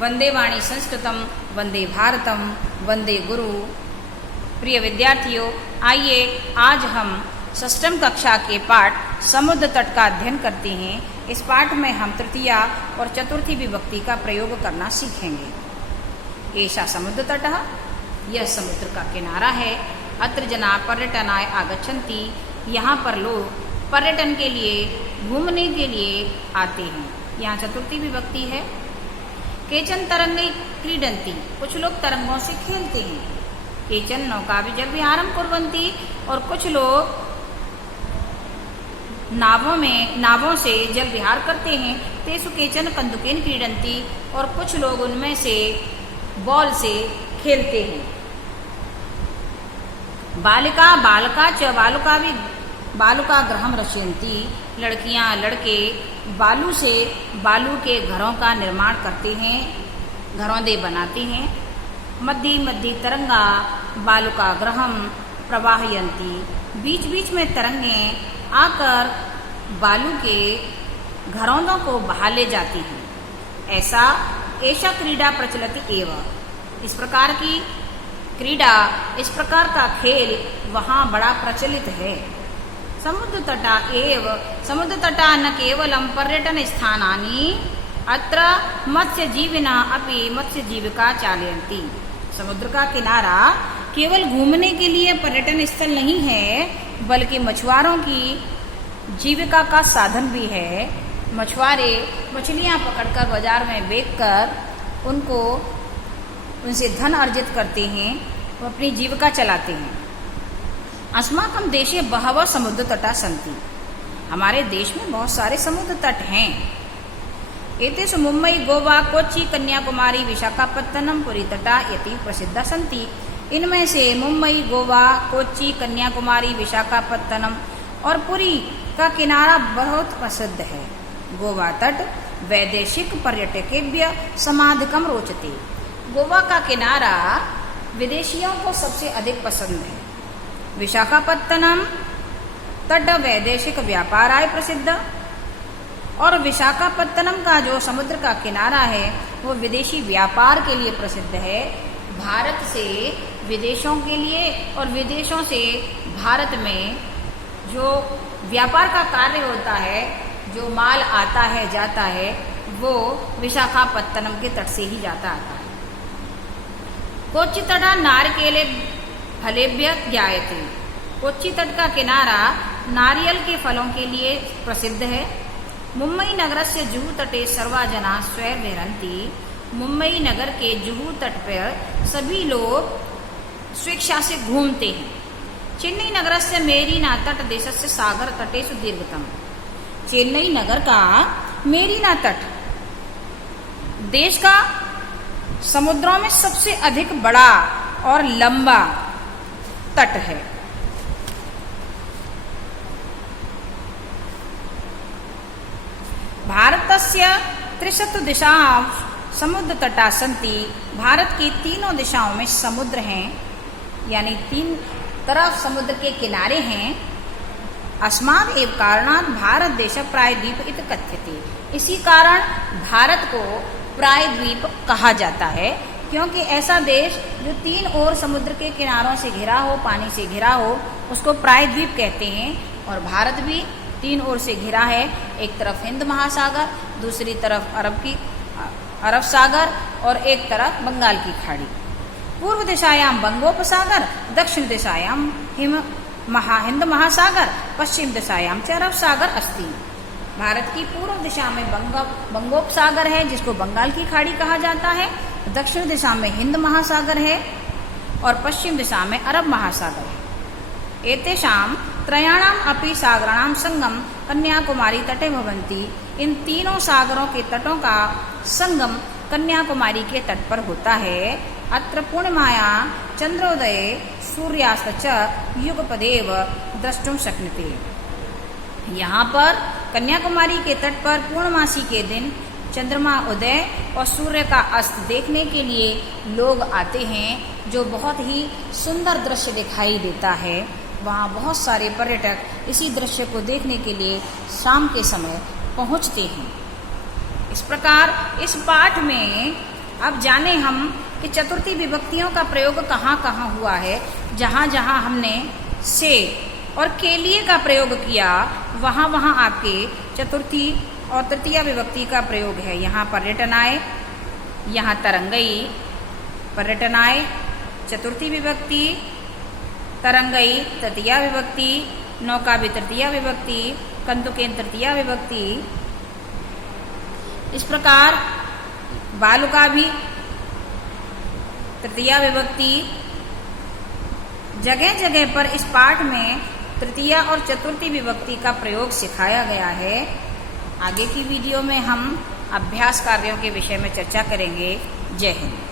वंदे वाणी संस्कृतम, वंदे भारतम, वंदे गुरु। प्रिय विद्यार्थियों, आइए आज हम षष्ठम कक्षा के पाठ समुद्र तट का अध्ययन करते हैं। इस पाठ में हम तृतीया और चतुर्थी विभक्ति का प्रयोग करना सीखेंगे। एषा समुद्र तटः, यह समुद्र का किनारा है। अत्र जना पर्यटनाय आगच्छन्ति, यहाँ पर लोग पर्यटन के लिए, घूमने के लिए आते हैं। यहाँ चतुर्थी विभक्ति है। केचन तरंगे क्रीडन्ति, कुछ लोग तरंगों से खेलते हैं। केचन नौका जल विहारम कुर्वन्ति, और कुछ लोग नावों से जल विहार करते हैं। तेषु केचन कन्दुकेन क्रीडन्ति, और कुछ लोग उनमें से बॉल से खेलते हैं। बालिका बालका च बालुका गृहं रचयन्ति, लड़कियां लड़के बालू के घरों का निर्माण करते हैं, घरौंदे बनाते हैं। मध्य मध्य तरंगा बालुका गृहं प्रवाहयन्ति, बीच बीच में तरंगें आकर बालू के घरौंदों को बहा ले जाती हैं। ऐसा क्रीड़ा प्रचलति एव, इस प्रकार की क्रीड़ा, इस प्रकार का खेल वहाँ बड़ा प्रचलित है। समुद्र तटा न केवलं पर्यटन स्थानानि, अत्र मत्स्यजीविना अपि मत्स्यजीविका चालयन्ति। समुद्र का किनारा केवल घूमने के लिए पर्यटन स्थल नहीं है, बल्कि मछुआरों की जीविका का साधन भी है। मछुआरे मछलियां पकड़कर बाजार में बेचकर उनसे धन अर्जित करते हैं, वो अपनी जीविका चलाते हैं। अस्माकं देशे बहवः समुद्र तटा सन्ति, हमारे देश में बहुत सारे समुद्र तट हैं। एतेषु मुंबई, गोवा, कोच्चि, कन्याकुमारी, विशाखापत्तनम, पुरी तटा इति प्रसिद्धा सन्ति। इनमें से मुंबई, गोवा, कोच्चि, कन्याकुमारी, विशाखापत्तनम और पुरी का किनारा बहुत प्रसिद्ध है। गोवा तट वैदेशिक पर्यटकेभ्य समाधिकम रोचते, गोवा का किनारा विदेशियों को सबसे अधिक पसंद है। विशाखापत्तनम तट वैदेशिक व्यापाराय प्रसिद्ध, और विशाखापत्तनम का जो समुद्र का किनारा है वो विदेशी व्यापार के लिए प्रसिद्ध है। भारत से विदेशों के लिए और विदेशों से भारत में जो व्यापार का कार्य होता है, जो माल आता है जाता है, वो विशाखापत्तनम के तट से ही जाता आता है। कोच्चि तटा नारिकेले फलेभ्य ज्ञायते, कोच्चि तट का किनारा नारियल के फलों के लिए प्रसिद्ध है। मुंबई नगर से जुहू तटे सर्वा जना स्वैर्विहरन्ति, मुंबई नगर के जुहू तट पर सभी लोग स्वेच्छा से घूमते हैं। चेन्नई नगर से मेरीना तट देशस्य सागर तटेषु दीर्घतम, चेन्नई नगर का मेरीना तट देश का समुद्रों में सबसे अधिक बड़ा और लंबा तट है। भारतस्य त्रिशतु दिशाओं समुद्र तटा सन्ति, भारत की तीनों दिशाओं में समुद्र हैं, यानी तीन तरफ समुद्र के किनारे हैं। अस्मात् एव कारणात् भारत देश प्रायद्वीप इति कथ्यते, इसी कारण भारत को प्रायद्वीप कहा जाता है, क्योंकि ऐसा देश जो तीन ओर समुद्र के किनारों से घिरा हो, पानी से घिरा हो, उसको प्रायद्वीप कहते हैं। और भारत भी तीन ओर से घिरा है, एक तरफ हिंद महासागर, दूसरी तरफ अरब सागर और एक तरफ बंगाल की खाड़ी। पूर्व दिशायां बंगोपसागर, दक्षिण दिशायां हिंद महासागर, पश्चिम दिशायां च अरब सागर अस्ति। भारत की पूर्व दिशा में बंगोपसागर है, जिसको बंगाल की खाड़ी कहा जाता है, दक्षिण दिशा में हिंद महासागर है और पश्चिम दिशा में अरब महासागर है। एतेषां त्रयाणाम् अपि सागराणां संगम कन्याकुमारी तटे भवन्ति, इन तीनों सागरों के तटों का संगम कन्याकुमारी के तट पर होता है। अत्र पूर्णिमायां चंद्रोदये सूर्यास्त च युगपदेव द्रष्टुं शक्यते, यहाँ पर कन्याकुमारी के तट पर पूर्णमासी के दिन चंद्रमा उदय और सूर्य का अस्त देखने के लिए लोग आते हैं, जो बहुत ही सुंदर दृश्य दिखाई देता है। वहाँ बहुत सारे पर्यटक इसी दृश्य को देखने के लिए शाम के समय पहुँचते हैं। इस प्रकार इस पाठ में अब जाने हम कि चतुर्थी विभक्तियों का प्रयोग कहाँ कहाँ हुआ है। जहाँ जहाँ हमने से और के लिए का प्रयोग किया वहाँ वहाँ आपके चतुर्थी और तृतीया विभक्ति का प्रयोग है। यहाँ पर्यटनाय, यहाँ तरंगई, पर्यटनाय चतुर्थी विभक्ति, तरंगई तृतीया विभक्ति, नौका भी तृतीया विभक्ति, कंदुकेन तृतीया विभक्ति। इस प्रकार बालुका भी तृतीया विभक्ति। जगह जगह पर इस पाठ में तृतीया और चतुर्थी विभक्ति का प्रयोग सिखाया गया है। आगे की वीडियो में हम अभ्यास कार्यों के विषय में चर्चा करेंगे। जय हिंद।